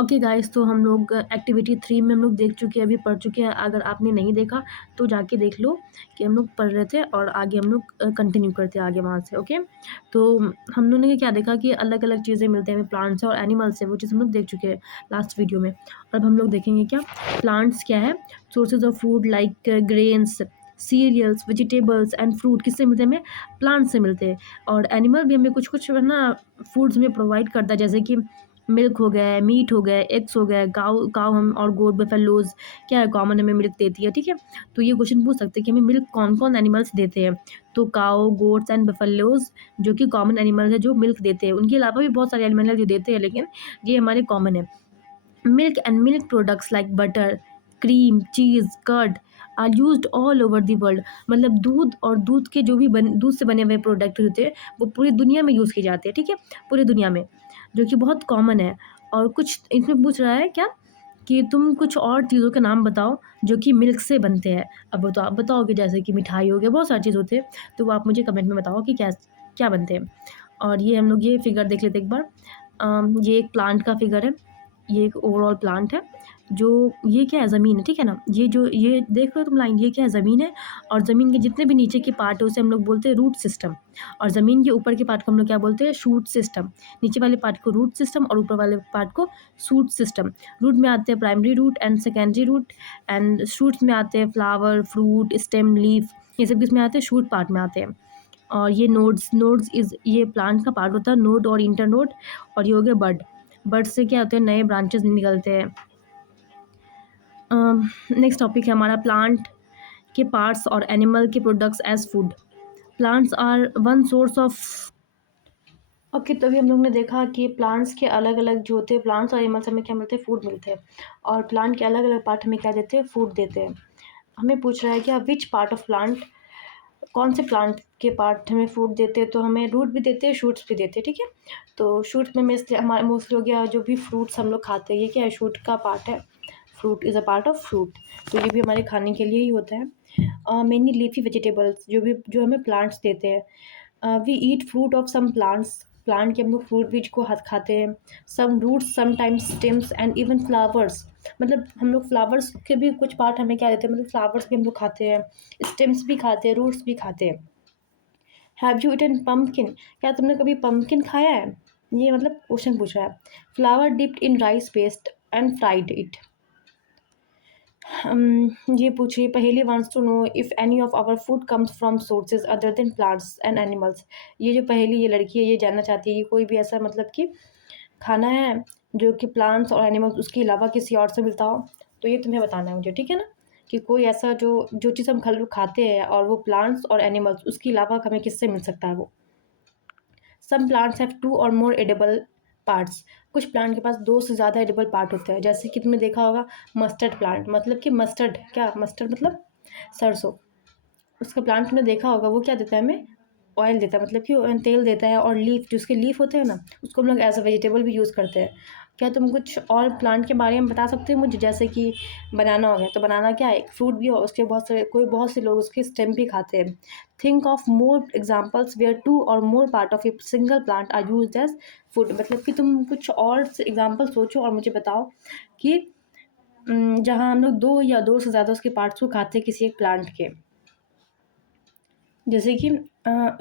Okay guys, तो हम लोग एक्टिविटी 3 में हम लोग देख चुके हैं, अभी पढ़ चुके हैं। अगर आपने नहीं देखा तो जाके देख लो कि हम लोग पढ़ रहे थे और आगे हम लोग कंटिन्यू करते हैं आगे वहाँ से। ओके, तो हम लोगों ने क्या देखा कि अलग अलग चीज़ें मिलते हैं हमें प्लांट से और एनिमल से, वो चीज़ हम लोग देख चुके हैं लास्ट वीडियो में। और अब हम लोग देखेंगे क्या प्लांट्स क्या है, sources of food like grains, cereals, vegetables and fruit किससे मिलते हैं हमें, प्लांट से मिलते हैं। और एनिमल भी हमें कुछ कुछ है ना फूड्स में प्रोवाइड करता है, जैसे कि मिल्क हो गया है, मीट हो गया है, एग्स हो गया है, काऊ काऊ हम और गोट बफेलोज़ क्या है कॉमन हमें मिल्क देती है, ठीक है। तो ये क्वेश्चन पूछ सकते हैं कि हमें मिल्क कौन कौन एनिमल्स देते हैं। तो काऊ, गोट्स एंड बफेलोज़ जो कि कॉमन एनिमल्स है जो मिल्क देते हैं। उनके अलावा भी बहुत सारे एनिमल है जो देते हैं, लेकिन ये हमारे कॉमन है। Milk and milk products like butter, cream, cheese, curd are used all over the world. मतलब दूध और दूध के जो भी दूध से बने हुए प्रोडक्ट होते हैं वो पूरी दुनिया में यूज़ किए जाते हैं, ठीक है, पूरी दुनिया में, जो कि बहुत कॉमन है। और कुछ इसमें पूछ रहा है क्या कि तुम कुछ और चीज़ों के नाम बताओ जो कि मिल्क से बनते हैं। अब वो तो आप बताओगे, जैसे कि मिठाई हो गया, बहुत सारी चीज़ होते हैं, तो वो आप मुझे कमेंट में बताओ कि क्या क्या बनते हैं। और ये हम लोग ये फिगर देख लेते एक बार। ये एक प्लांट का फिगर है, ये एक ओवरऑल प्लांट है। जो ये क्या है, ज़मीन है, ठीक है ना। ये जो ये देख रहे हो तुम लाइन, ये क्या है, ज़मीन है। और ज़मीन के जितने भी नीचे के पार्ट है उसे हम लोग बोलते हैं रूट सिस्टम। और ज़मीन के ऊपर के पार्ट को हम लोग क्या बोलते हैं, शूट सिस्टम। नीचे वाले पार्ट को रूट सिस्टम और ऊपर वाले पार्ट को शूट सिस्टम। रूट में आते हैं primary root and secondary root, and shoots में आते हैं फ्लावर, फ्रूट, स्टेम, लीफ। ये सब किस में आते हैं, शूट पार्ट में आते हैं। और ये नोड्स इज़ ये प्लांट का पार्ट होता है, नोड और इंटरनोड। और ये हो गया बड। बड से क्या होते हैं, नए ब्रांचेस निकलते हैं। नेक्स्ट टॉपिक है हमारा प्लांट के पार्ट्स और एनिमल के products as food. Plants are one source of. Okay, तभी हम लोग ने देखा कि प्लांट्स के अलग अलग जो होते हैं, प्लांट्स और एनिमल्स हमें क्या मिलते हैं, फूड मिलते हैं। और प्लांट के अलग अलग पार्ट हमें क्या देते हैं, फूड देते हैं। हमें पूछ रहा है कि विच पार्ट ऑफ प्लांट, कौन से प्लांट के पार्ट हमें फूड देते हैं। तो हमें रूट भी देते हैं, शूट्स भी देते हैं, ठीक है। तो शूट्स में इसलिए हमारे मोस्टली हो गया जो भी फ्रूट्स हम लोग खाते हैं, ये क्या है, शूट का पार्ट है। Fruit is a part of fruit, तो ये भी हमारे खाने के लिए ही होता है। मेनली लीफी वेजिटेबल्स जो हमें प्लांट्स देते हैं। We eat fruit of some plants, plant के हम लोग फ्रूट बीज को हाथ खाते हैं। Some roots, sometimes stems and even flowers. मतलब हम लोग फ्लावर्स के भी कुछ पार्ट हमें क्या देते हैं, मतलब फ्लावर्स भी हम लोग खाते हैं, स्टेम्स भी खाते हैं, रूट्स भी खाते हैं। हैव यू इटन पम्पकिन, क्या तुमने कभी पम्पकिन खाया है। ये मतलब क्वेश्चन पूछ रहा है। Flower dipped in rice paste and fried it. ये पूछिए पहेली wants to know if any of our food comes from sources other than plants and animals. ये जो पहेली, ये लड़की है, ये जानना चाहती है कि कोई भी ऐसा मतलब कि खाना है जो कि प्लांट्स और एनिमल्स उसके अलावा किसी और से मिलता हो। तो ये तुम्हें बताना है मुझे, ठीक है ना, कि कोई ऐसा जो जो चीज़ हम खाते हैं और वो प्लांट्स और एनिमल्स उसके अलावा हमें किससे मिल सकता है वो। Some plants have to or more edible parts. कुछ प्लांट के पास दो से ज़्यादा एडिबल पार्ट होते हैं, जैसे कि तुमने देखा होगा मस्टर्ड प्लांट, मतलब कि मस्टर्ड, क्या मस्टर्ड मतलब सरसों। उसका प्लांट तुमने देखा होगा, वो क्या देता है हमें, ऑयल देता है, मतलब कि तेल देता है। और लीफ, जो उसके लीफ होते हैं ना, उसको हम लोग एज अ वेजिटेबल भी यूज़ करते हैं। क्या तुम कुछ और प्लांट के बारे में बता सकते हो मुझे, जैसे कि बनाना हो गया, तो बनाना क्या है, एक फ्रूट भी हो, उसके बहुत से लोग उसके स्टेम भी खाते हैं। Think of more examples where two or more part of a single plant are use as food. मतलब कि तुम कुछ और एग्जाम्पल सोचो और मुझे बताओ कि जहाँ हम लोग दो या दो से ज़्यादा उसके पार्ट्स को खाते हैं किसी एक प्लांट के। जैसे कि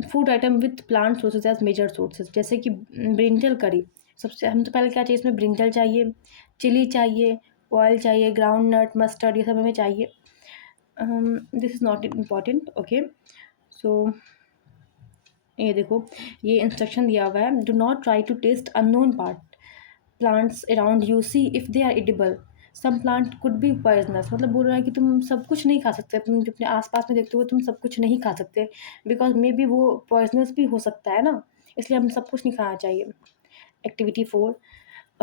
food item with plant sources as major sources, जैसे कि ब्रिंजल करी। सबसे हम तो पहले क्या चाहिए इसमें, ब्रिंजल चाहिए, चिली चाहिए, ऑयल चाहिए, ग्राउंड नट, मस्टर्ड, ये सब हमें चाहिए। This is not important, okay. So ये देखो, ये इंस्ट्रक्शन दिया हुआ है, do not try to test unknown part plants around you, see if they are edible. Some plant could be poisonous, मतलब बोल रहा है कि तुम सब कुछ नहीं खा सकते, तुम जो अपने आसपास में देखते हो तुम सब कुछ नहीं खा सकते, बिकॉज मे बी वो पॉइजनस भी हो सकता है ना, इसलिए हम सब कुछ नहीं खाना चाहिए। Activity 4,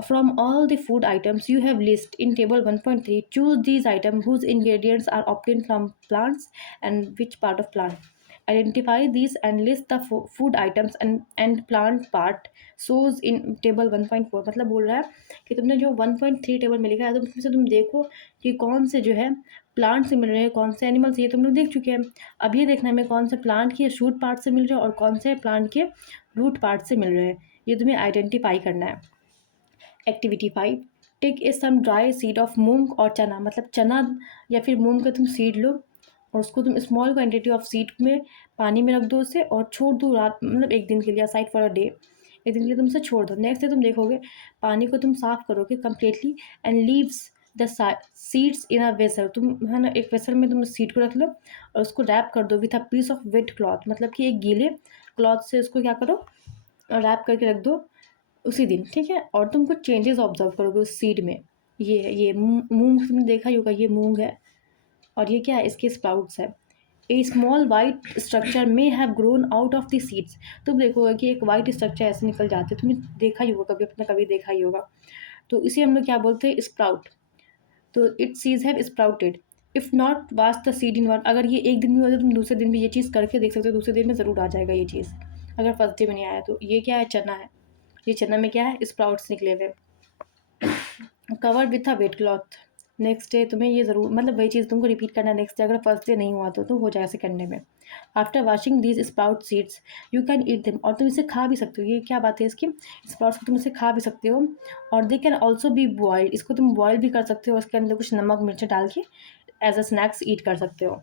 from all the food items you have listed in table 1.3, choose these items whose ingredients are obtained from plants and which part of plant. Identify these and list the food items and plant part shows in table 1.4। मतलब बोल रहा है कि तुमने जो 1.3 table में लिखा है तो उसमें से तुम देखो कि कौन से जो है प्लांट से मिल रहे हैं, कौन से एनिमल से, ये तुम लोग देख चुके हैं। अब ये देखना है हमें कौन से प्लांट के शूट पार्ट से मिल रहे हैं और कौन से प्लांट के रूट पार्ट से मिल रहे हैं, ये तुम्हें आइडेंटिफाई करना है। Activity 5, take a some dry seed of moong और चना, मतलब चना या फिर मूंग का तुम सीड लो और उसको तुम स्मॉल क्वांटिटी ऑफ सीड में पानी में रख दो उसे और छोड़ दो रात, मतलब एक दिन के लिए, साइड फॉर अ डे, एक दिन के लिए तुम उसे छोड़ दो। नेक्स्ट डे तुम देखोगे पानी को तुम साफ करोगे completely and leaves the seeds in a vessel, तुम है ना एक वेसल में तुम सीड को रख लो और उसको रैप कर दो with a piece of wet cloth, मतलब कि एक गीले क्लॉथ से उसको क्या करो, रैप करके रख दो उसी दिन, ठीक है। और तुम कुछ चेंजेस ऑब्जर्व करोगे उस सीड में। ये है, ये मूंग तुमने देखा ही होगा, ये मूंग है और ये क्या है, इसके स्प्राउट्स है। A small white structure may have grown out of the seeds, तुम देखोगे कि एक वाइट स्ट्रक्चर ऐसे निकल जाते हैं, तुमने देखा ही होगा कभी, अपना कभी देखा ही होगा। तो इसे हम लोग क्या बोलते हैं, स्प्राउट। तो it seeds have sprouted if not vast the seed in one, अगर ये एक दिन में होता है तुम दूसरे दिन भी ये चीज़ करके देख सकते हो, दूसरे दिन में ज़रूर आ जाएगा ये चीज़, अगर फर्स्ट डे में नहीं आया तो। ये क्या है, चना है, ये चना में क्या है, स्प्राउट्स निकले हुए, covered with a wet cloth. Next day तुम्हें ये ज़रूर, मतलब वही चीज़ तुमको रिपीट करना है नेक्स्ट डे, अगर फर्स्ट डे नहीं हुआ तो हो जाएगा सेकंड डे में। After washing these sprout seeds you can eat them, और तुम इसे खा भी सकते हो, ये क्या बात है इसकी, स्प्राउट्स को तुम इसे खा भी सकते हो। और they can also be boiled, इसको तुम बॉयल भी कर सकते हो, उसके अंदर कुछ नमक मिर्च डाल के एज अ स्नैक्स ईट कर सकते हो।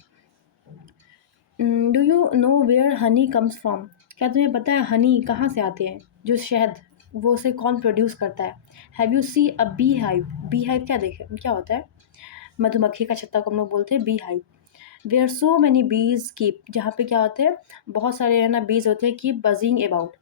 Do you know where honey comes from, क्या तुम्हें पता है हनी कहाँ से आते हैं, जो शहद, वो उसे कौन प्रोड्यूस करता है। Have you see a bee hive, bee hive क्या देखे क्या होता है, मधुमक्खी का छत्ता को हम लोग बोलते हैं bee hive. Where so many bees keep, जहाँ पे क्या होते हैं, बहुत सारे है ना बीज होते हैं, कीप बजिंग अबाउट।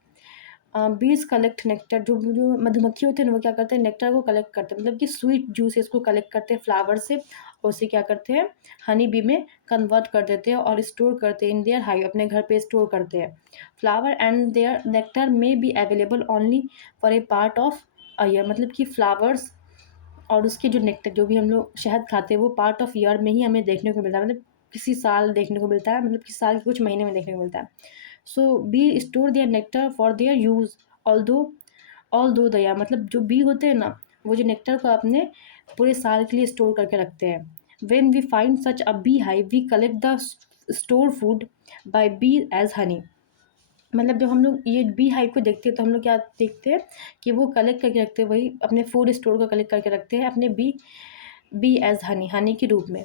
बीज कलेक्ट नेक्टर, जो जो मधुमक्खी होते हैं ना वो क्या करते हैं, नेक्टर को कलेक्ट करते हैं, मतलब कि स्वीट जूस इसको कलेक्ट करते हैं फ्लावर से, और उसे क्या करते हैं हनी बी में कन्वर्ट कर देते हैं और स्टोर करते हैं इन देयर हाइव, अपने घर पे स्टोर करते हैं। फ्लावर एंड देयर नेक्टर में be available only for a part of a year, मतलब कि फ्लावर्स और उसके जो नेक्टर, जो भी हम लोग शहद खाते हैं, वो पार्ट ऑफ ईयर में ही हमें देखने को मिलता है, मतलब किसी साल देखने को मिलता है, मतलब किसी साल के कुछ महीने में देखने को मिलता है। So bee store their nectar for their use all दो दया, मतलब जो बी होते हैं ना, वो जो नेक्टर को अपने पूरे साल के लिए स्टोर करके रखते हैं। When we find such a bee hive we collect the store food by bee as honey, मतलब जब हम लोग ये बी हाइव को देखते हैं तो हम लोग क्या देखते हैं कि वो कलेक्ट करके रखते हैं, वही अपने फूड स्टोर को कलेक्ट करके रखते हैं अपने बी एज हनी, हनी के रूप में।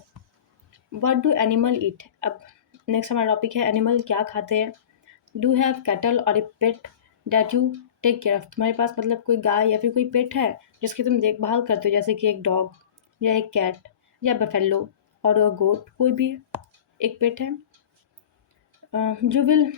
व्हाट डू एनिमल ईट, अब नेक्स्ट हमारा टॉपिक है एनिमल क्या खाते हैं। डू हैव कैटल और a pet that you take care of, तुम्हारे पास मतलब कोई गाय या फिर कोई पेट है जिसकी तुम देखभाल करते हो, जैसे कि एक डॉग या एक कैट या बफेलो और गोट, कोई भी एक पेट है। यू विल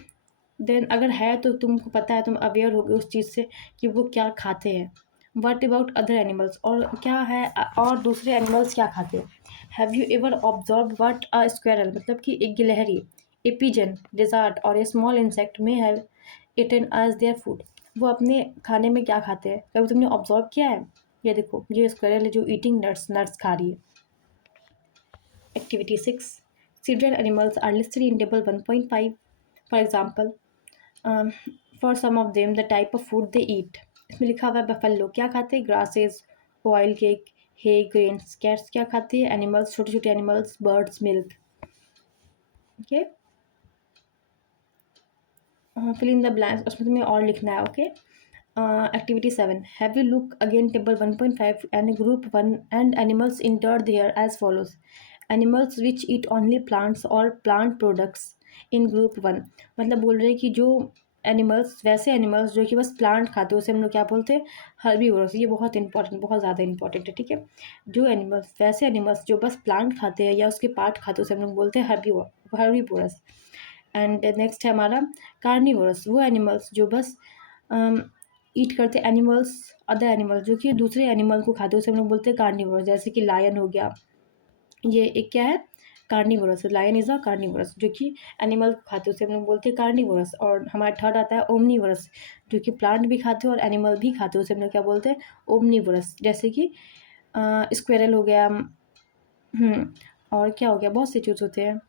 देन, अगर है तो तुमको पता है, तुम अवेयर होगे उस चीज़ से कि वो क्या खाते हैं। व्हाट अबाउट अदर एनिमल्स, और क्या है और दूसरे एनिमल्स क्या खाते हैं। Have you ever observe what a squirrel, मतलब कि एक गिलहरी, ए पिजन, लिज़ार्ड और ए स्मॉल इंसेक्ट में have eaten as their food, वो अपने खाने में क्या खाते हैं, कभी तुमने ऑब्जर्व किया है। ये देखो ये स्क्वेरल है जो ईटिंग नट्स नट्स खा रही है। Activity 6, several animals are listed in table 1.5, for example, for some of them the type of food they eat, इसमें लिखा हुआ है बफेलो क्या खाते हैं, grasses, oil cake, hay grains. Cats क्या खाते हैं, एनिमल्स, छोटे छोटे animals, birds, milk. Okay, fill in the blanks, उसमें तुम्हें और लिखना है। Okay, activity 7, have you look again table 1.5 and group 1 and animals entered there as follows, animals which eat only plants और प्लांट प्रोडक्ट्स इन ग्रुप 1, मतलब बोल रहे हैं कि जो एनिमल्स, वैसे एनिमल्स जो कि बस प्लांट खाते हैं उसे हम लोग क्या बोलते हैं, हर्बीवोरस। ये बहुत इंपॉर्टेंट, बहुत ज़्यादा इंपॉर्टेंट है, ठीक है। जो एनिमल्स, वैसे एनिमल्स जो बस प्लांट खाते हैं या उसके पार्ट खाते हैं उसे हम लोग बोलते हैं हर्बीवोरस। एंड नेक्स्ट है हमारा कार्निवोरस, वो एनिमल्स जो बस ईट करते एनिमल्स, अदर एनिमल्स जो कि दूसरे एनिमल को खाते हैं उसे हम लोग बोलते हैं कार्निवोरस, जैसे कि लायन हो गया, ये एक क्या है, carnivorous, lion is a carnivorous, जो कि एनिमल को खाते हैं उसे हम लोग बोलते हैं कार्निवोरस। और हमारा थर्ड आता है ओमनीवोरस, जो कि प्लांट भी खाते हैं और एनिमल भी खाते हैं उसे हम लोग क्या बोलते हैं, ओमनीवोरस, जैसे कि स्क्वेरल हो गया। और क्या हो गया, बहुत से चीज़ होते हैं।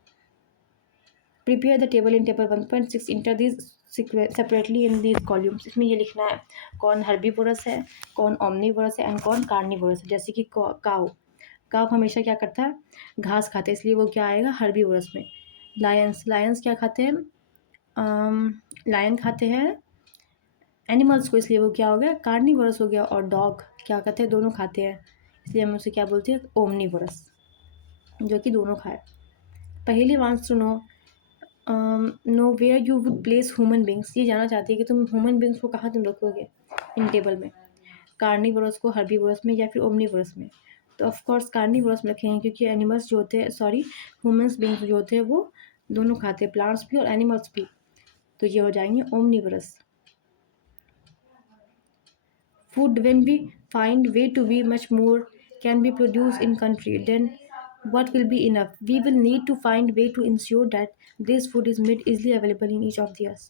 Prepare the table in table 1.6, enter this separately in this columns, इसमें ये लिखना है कौन हर्बीवोरस है, कौन ओमनीवोरस है एंड कौन कार्निवोरस है। जैसे कि काऊ, काऊ हमेशा क्या करता है, घास खाते हैं, इसलिए वो क्या आएगा हर्बीवोरस में। लायंस, लायंस क्या खाते हैं, लायन खाते हैं एनिमल्स को, इसलिए वो क्या हो गया, कार्निवोरस हो गया। और डॉग क्या कहते हैं, दोनों खाते हैं, इसलिए हम उसे क्या बोलते हैं, ओमनीवोरस, जो कि दोनों खाए। पहली wants to know where you would place human beings, ये जानना चाहती है कि तुम ह्यूमन बींग्स को कहाँ तुम रखोगे इन टेबल में, कार्निवोरस को हर्बीवोरस में या फिर ओमनीवोरस में। तो ऑफ कोर्स कार्निवोरस में रखेंगे, क्योंकि एनिमल्स जो होते हैं, सॉरी ह्यूमंस बींग्स जो होते हैं वो दोनों खाते हैं, प्लांट्स भी और एनिमल्स भी। तो ये हो जाएंगे omnivorous. Food, when we find way to be much more can be produced in country, then what will be enough? We will need to find way to ensure that this food is made easily available in each of the us.